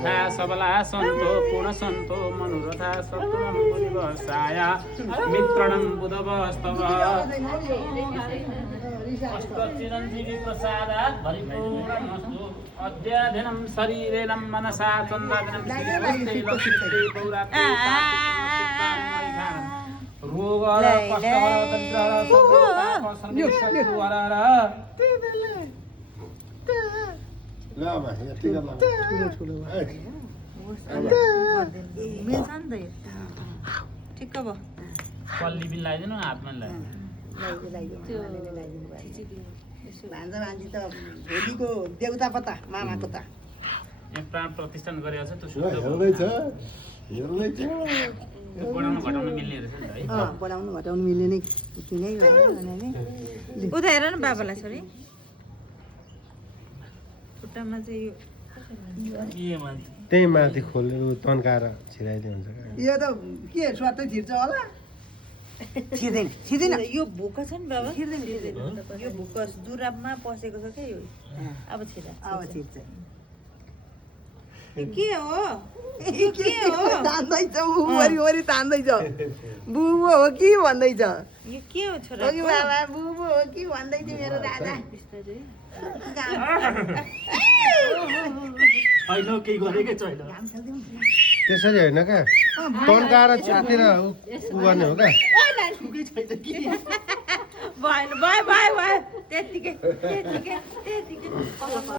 यथा सबला सन्तो पूर्ण सन्तो मनोरथा सप्तमं बुधिवसाय मित्रणं बुधवस्तव अष्टचिरञ्जीवी प्रसादात् परिपूर्णमस्तु अद्याधिनं शरीरेण मनसा चन्द्रादिनं श्रीवस्ते पौरात्रे रोग कष्ट ठिक्क भयो पल्ली बिल लगाइदिनु हातमा भान्जा भान्जी त भोलिको देउता पता मामाको त प्राण प्रतिष्ठान गरेको छ त्यो हेर्दैछ बढाउनु घटाउनु मिल्ने रहेछ नि त है बढाउनु घटाउनु मिल्ने नै किनै उता हेर न बाबालाई छोरी खुट्टामा चाहिँ यो त्यही माथि खोलेर तन्काएर छिराइदियो हुन्छ यो त के स्वाटै छिर्छ होला छिर्दैन छिर्दैन यो भुक छ नि बाबा यो भुक जुराबमा पसेको छ क्या यो अब छिरा अब छिर्छ के हो यो के हो तान्दैछ वरिवरि तान्दैछ बुबु हो कि भन्दैछ यो के हो छोरा हो कि बाबा बुबु हो कि भन्दैछ मेरो राजा त्यसरी होइन क्या तन्काएर चिरातिर उ गर्ने हो क्या भयो भयो भयो भयो त्यतिकै